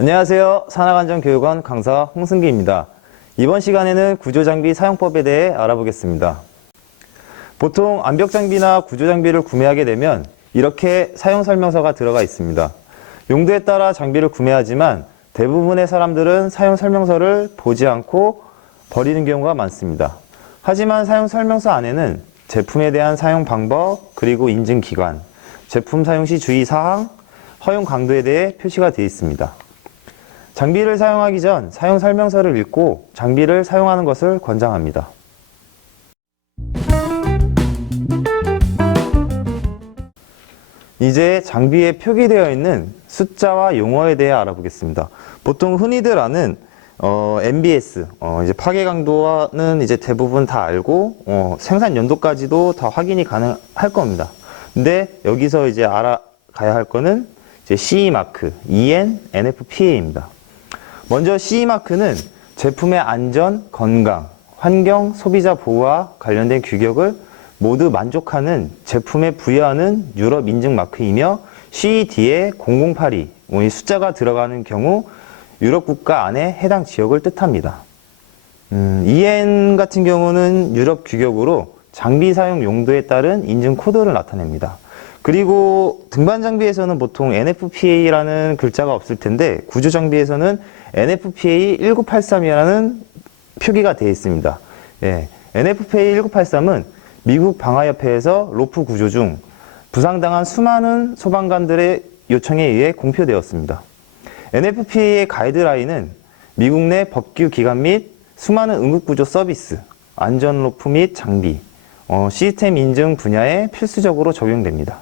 안녕하세요. 산학안전교육원 강사 홍승기입니다. 이번 시간에는 구조장비 사용법에 대해 알아보겠습니다. 보통 암벽장비나 구조장비를 구매하게 되면 이렇게 사용설명서가 들어가 있습니다. 용도에 따라 장비를 구매하지만 대부분의 사람들은 사용설명서를 보지 않고 버리는 경우가 많습니다. 하지만 사용설명서 안에는 제품에 대한 사용 방법, 그리고 인증기간, 제품 사용 시 주의사항, 허용 강도에 대해 표시가 되어 있습니다. 장비를 사용하기 전 사용 설명서를 읽고 장비를 사용하는 것을 권장합니다. 이제 장비에 표기되어 있는 숫자와 용어에 대해 알아보겠습니다. 보통 흔히들 아는 MBS, 이제 파괴 강도는 이제 대부분 다 알고 생산 연도까지도 다 확인이 가능할 겁니다. 근데 여기서 이제 알아가야 할 거는 이제 CE 마크, EN, NFPA입니다. 먼저 CE 마크는 제품의 안전, 건강, 환경, 소비자 보호와 관련된 규격을 모두 만족하는 제품에 부여하는 유럽 인증 마크이며 CED에 0082, 이 숫자가 들어가는 경우 유럽 국가 안에 해당 지역을 뜻합니다. EN 같은 경우는 유럽 규격으로 장비 사용 용도에 따른 인증 코드를 나타냅니다. 그리고 등반 장비에서는 보통 NFPA라는 글자가 없을 텐데 구조 장비에서는 NFPA 1983이라는 표기가 되어 있습니다. NFPA 1983은 미국 방화협회에서 로프 구조 중 부상당한 수많은 소방관들의 요청에 의해 공표되었습니다. NFPA의 가이드라인은 미국 내 법규 기관 및 수많은 응급구조 서비스, 안전 로프 및 장비, 시스템 인증 분야에 필수적으로 적용됩니다.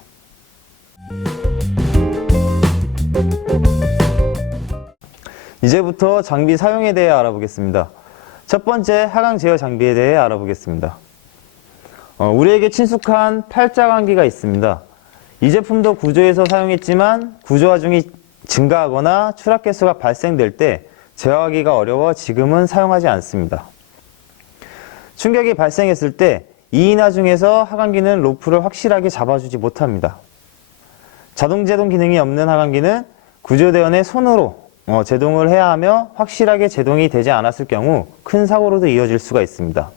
이제부터 장비 사용에 대해 알아보겠습니다. 첫 번째, 하강 제어 장비에 대해 알아보겠습니다. 우리에게 친숙한 팔자광기가 있습니다. 이 제품도 구조에서 사용했지만 구조 와중이 증가하거나 추락 개수가 발생될 때 제어하기가 어려워 지금은 사용하지 않습니다. 충격이 발생했을 때 2인 하중에서 하강기는 로프를 확실하게 잡아주지 못합니다. 자동 제동 기능이 없는 하강기는 구조대원의 손으로 제동을 해야 하며 확실하게 제동이 되지 않았을 경우 큰 사고로도 이어질 수가 있습니다.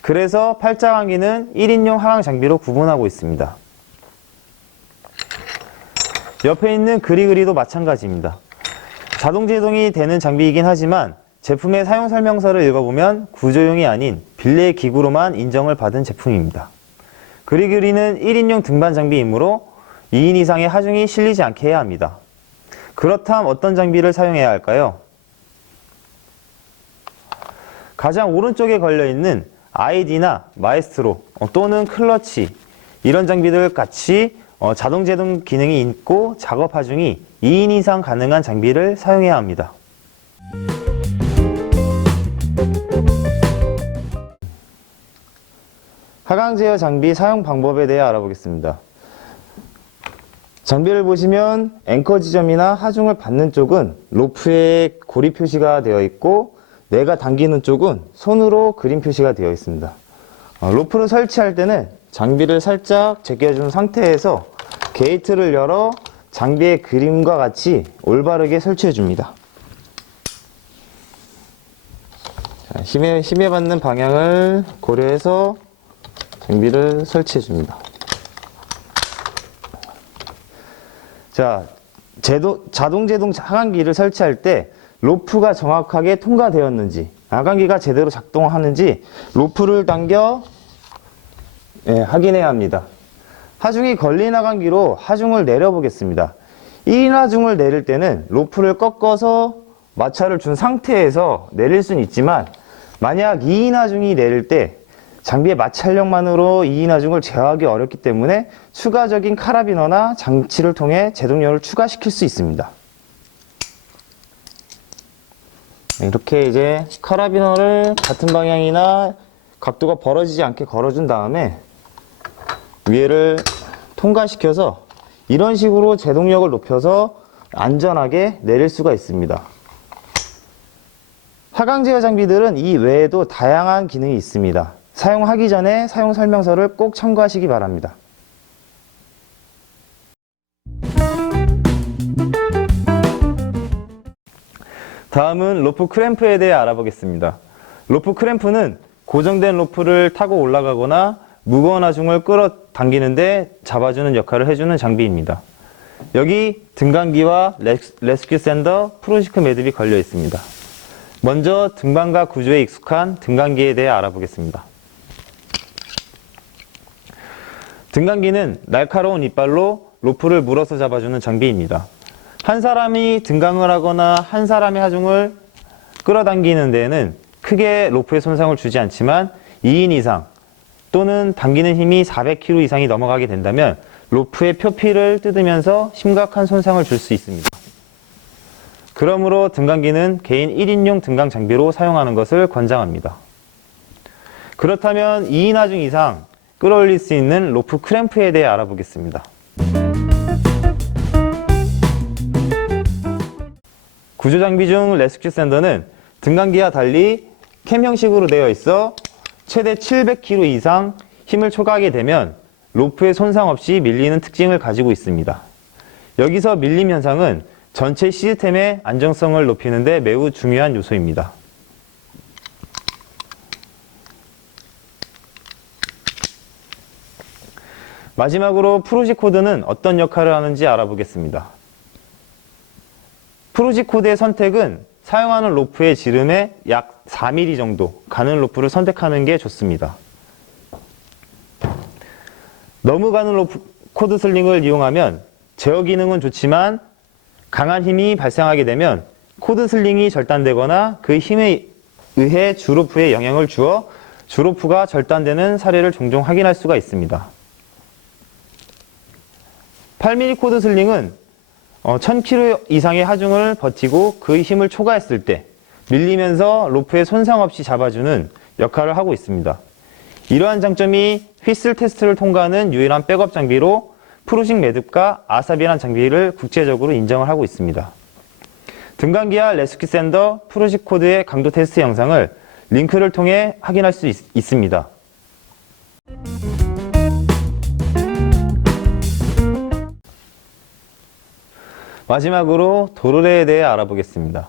그래서 팔자광기는 1인용 하강 장비로 구분하고 있습니다. 옆에 있는 그리그리도 마찬가지입니다. 자동 제동이 되는 장비이긴 하지만 제품의 사용 설명서를 읽어보면 구조용이 아닌 빌레 기구로만 인정을 받은 제품입니다. 그리그리는 1인용 등반 장비이므로 2인 이상의 하중이 실리지 않게 해야 합니다. 그렇다면 어떤 장비를 사용해야 할까요? 가장 오른쪽에 걸려있는 ID나 마에스트로 또는 클러치 이런 장비들 같이 자동 제동 기능이 있고 작업 하중이 2인 이상 가능한 장비를 사용해야 합니다. 하강 제어 장비 사용 방법에 대해 알아보겠습니다. 장비를 보시면 앵커 지점이나 하중을 받는 쪽은 로프에 고리 표시가 되어 있고 내가 당기는 쪽은 손으로 그림 표시가 되어 있습니다. 로프를 설치할 때는 장비를 살짝 제껴준 상태에서 게이트를 열어 장비의 그림과 같이 올바르게 설치해 줍니다. 힘에 받는 방향을 고려해서 장비를 설치해 줍니다. 자, 자동 제동 하강기를 설치할 때 로프가 정확하게 통과되었는지, 하강기가 제대로 작동하는지 로프를 당겨 확인해야 합니다. 하중이 걸린 하강기로 하중을 내려보겠습니다. 1인 하중을 내릴 때는 로프를 꺾어서 마찰을 준 상태에서 내릴 수는 있지만 만약 2인 하중이 내릴 때 장비의 마찰력만으로 2인 하중을 제어하기 어렵기 때문에 추가적인 카라비너나 장치를 통해 제동력을 추가시킬 수 있습니다. 이렇게 이제 카라비너를 같은 방향이나 각도가 벌어지지 않게 걸어준 다음에 위에를 통과시켜서 이런 식으로 제동력을 높여서 안전하게 내릴 수가 있습니다. 하강 제어 장비들은 이 외에도 다양한 기능이 있습니다. 사용하기 전에 사용 설명서를 꼭 참고하시기 바랍니다. 다음은 로프 크램프에 대해 알아보겠습니다. 로프 크램프는 고정된 로프를 타고 올라가거나 무거운 하중을 끌어당기는데 잡아주는 역할을 해주는 장비입니다. 여기 등간기와 레스큐 샌더, 프루시크 매듭이 걸려 있습니다. 먼저 등반과 구조에 익숙한 등간기에 대해 알아보겠습니다. 등간기는 날카로운 이빨로 로프를 물어서 잡아주는 장비입니다. 한 사람이 등강을 하거나 한 사람의 하중을 끌어당기는 데에는 크게 로프에 손상을 주지 않지만 2인 이상 또는 당기는 힘이 400kg 이상이 넘어가게 된다면 로프의 표피를 뜯으면서 심각한 손상을 줄 수 있습니다. 그러므로 등강기는 개인 1인용 등강 장비로 사용하는 것을 권장합니다. 그렇다면 2인 하중 이상 끌어올릴 수 있는 로프 크램프에 대해 알아보겠습니다. 구조 장비 중 레스큐 샌더는 등강기와 달리 캠 형식으로 되어 있어 최대 700kg 이상 힘을 초과하게 되면 로프에 손상 없이 밀리는 특징을 가지고 있습니다. 여기서 밀림 현상은 전체 시스템의 안정성을 높이는 데 매우 중요한 요소입니다. 마지막으로 프루지 코드는 어떤 역할을 하는지 알아보겠습니다. 프루지 코드의 선택은 사용하는 로프의 지름의 약 4mm 정도 가는 로프를 선택하는 게 좋습니다. 너무 가는 로프 코드 슬링을 이용하면 제어 기능은 좋지만 강한 힘이 발생하게 되면 코드 슬링이 절단되거나 그 힘에 의해 주로프에 영향을 주어 주로프가 절단되는 사례를 종종 확인할 수가 있습니다. 8mm 코드 슬링은 1000kg 이상의 하중을 버티고 그 힘을 초과했을 때 밀리면서 로프에 손상 없이 잡아주는 역할을 하고 있습니다. 이러한 장점이 휘슬 테스트를 통과하는 유일한 백업 장비로 프루식 매듭과 아삽이라는 장비를 국제적으로 인정을 하고 있습니다. 등간기와 레스큐 샌더, 프루식 코드의 강도 테스트 영상을 링크를 통해 확인할 수 있습니다. 마지막으로 도르래에 대해 알아보겠습니다.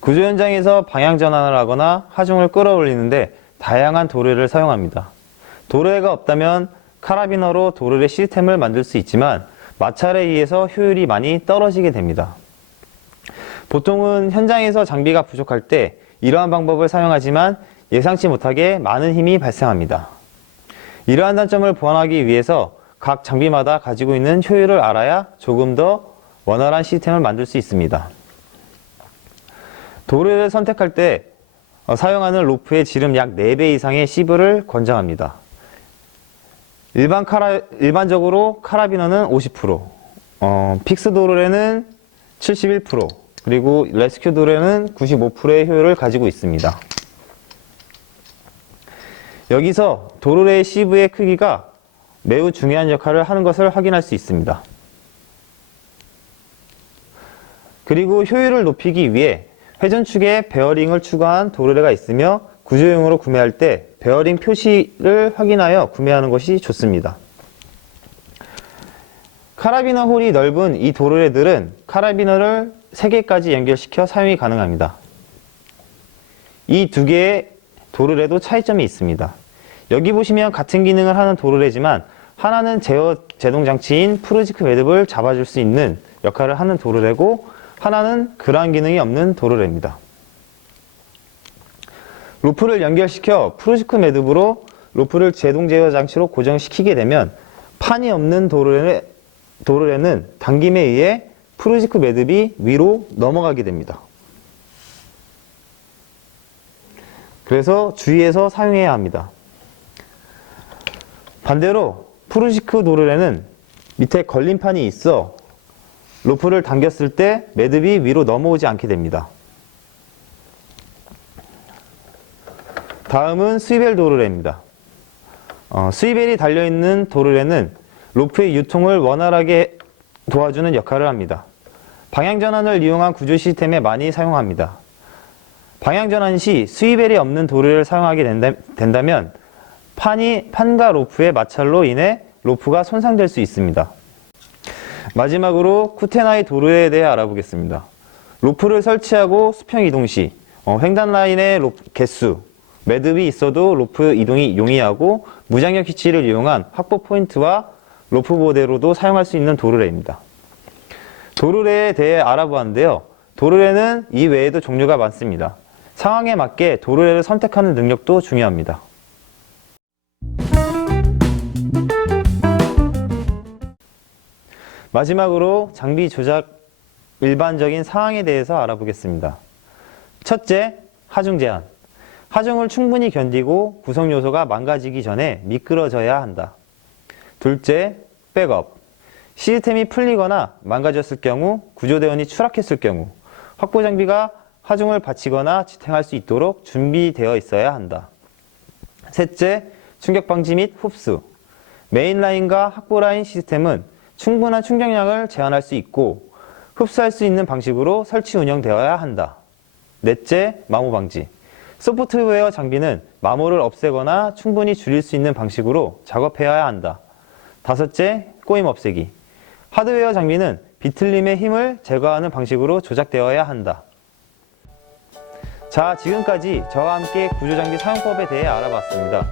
구조 현장에서 방향 전환을 하거나 하중을 끌어올리는데 다양한 도르래를 사용합니다. 도르래가 없다면 카라비너로 도르래 시스템을 만들 수 있지만 마찰에 의해서 효율이 많이 떨어지게 됩니다. 보통은 현장에서 장비가 부족할 때 이러한 방법을 사용하지만 예상치 못하게 많은 힘이 발생합니다. 이러한 단점을 보완하기 위해서 각 장비마다 가지고 있는 효율을 알아야 조금 더 원활한 시스템을 만들 수 있습니다. 도르래를 선택할 때 사용하는 로프의 지름 약 4배 이상의 시브를 권장합니다. 일반적으로 카라비너는 50%, 픽스 도르래는 71%, 그리고 레스큐 도르래는 95%의 효율을 가지고 있습니다. 여기서 도르래의 시브의 크기가 매우 중요한 역할을 하는 것을 확인할 수 있습니다. 그리고 효율을 높이기 위해 회전축에 베어링을 추가한 도르래가 있으며 구조용으로 구매할 때 베어링 표시를 확인하여 구매하는 것이 좋습니다. 카라비너 홀이 넓은 이 도르래들은 카라비너를 3개까지 연결시켜 사용이 가능합니다. 이 두 개의 도르래도 차이점이 있습니다. 여기 보시면 같은 기능을 하는 도르래지만 하나는 제어 제동 장치인 프루지크 매듭을 잡아줄 수 있는 역할을 하는 도르래고 하나는 그러한 기능이 없는 도르래입니다. 로프를 연결시켜 프루지크 매듭으로 로프를 제동 제어 장치로 고정시키게 되면 판이 없는 도르래는 당김에 의해 프루지크 매듭이 위로 넘어가게 됩니다. 그래서 주의해서 사용해야 합니다. 반대로 프루지크 도르래는 밑에 걸림판이 있어 로프를 당겼을 때 매듭이 위로 넘어오지 않게 됩니다. 다음은 스위벨 도르래입니다. 스위벨이 달려있는 도르래는 로프의 유통을 원활하게 도와주는 역할을 합니다. 방향전환을 이용한 구조 시스템에 많이 사용합니다. 방향전환 시 스위벨이 없는 도르래를 사용하게 된다면 판과 로프의 마찰로 인해 로프가 손상될 수 있습니다. 마지막으로 쿠테나이 도르래에 대해 알아보겠습니다. 로프를 설치하고 수평 이동 시 횡단 라인의 개수, 매듭이 있어도 로프 이동이 용이하고 무장력 히치를 이용한 확보 포인트와 로프 보대로도 사용할 수 있는 도르래입니다. 도르래에 대해 알아보았는데요. 도르래는 이 외에도 종류가 많습니다. 상황에 맞게 도르래를 선택하는 능력도 중요합니다. 마지막으로 장비 조작 일반적인 상황에 대해서 알아보겠습니다. 첫째, 하중 제한. 하중을 충분히 견디고 구성 요소가 망가지기 전에 미끄러져야 한다. 둘째, 백업. 시스템이 풀리거나 망가졌을 경우, 구조대원이 추락했을 경우, 확보 장비가 하중을 받치거나 지탱할 수 있도록 준비되어 있어야 한다. 셋째, 충격 방지 및 흡수. 메인 라인과 확보 라인 시스템은 충분한 충격량을 제한할 수 있고 흡수할 수 있는 방식으로 설치 운영되어야 한다. 넷째, 마모 방지. 소프트웨어 장비는 마모를 없애거나 충분히 줄일 수 있는 방식으로 작업해야 한다. 다섯째, 꼬임 없애기. 하드웨어 장비는 비틀림의 힘을 제거하는 방식으로 조작되어야 한다. 자, 지금까지 저와 함께 구조장비 사용법에 대해 알아봤습니다.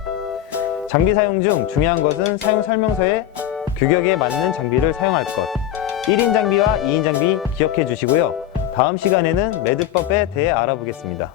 장비 사용 중 중요한 것은 사용 설명서에 규격에 맞는 장비를 사용할 것. 1인 장비와 2인 장비 기억해 주시고요. 다음 시간에는 매듭법에 대해 알아보겠습니다.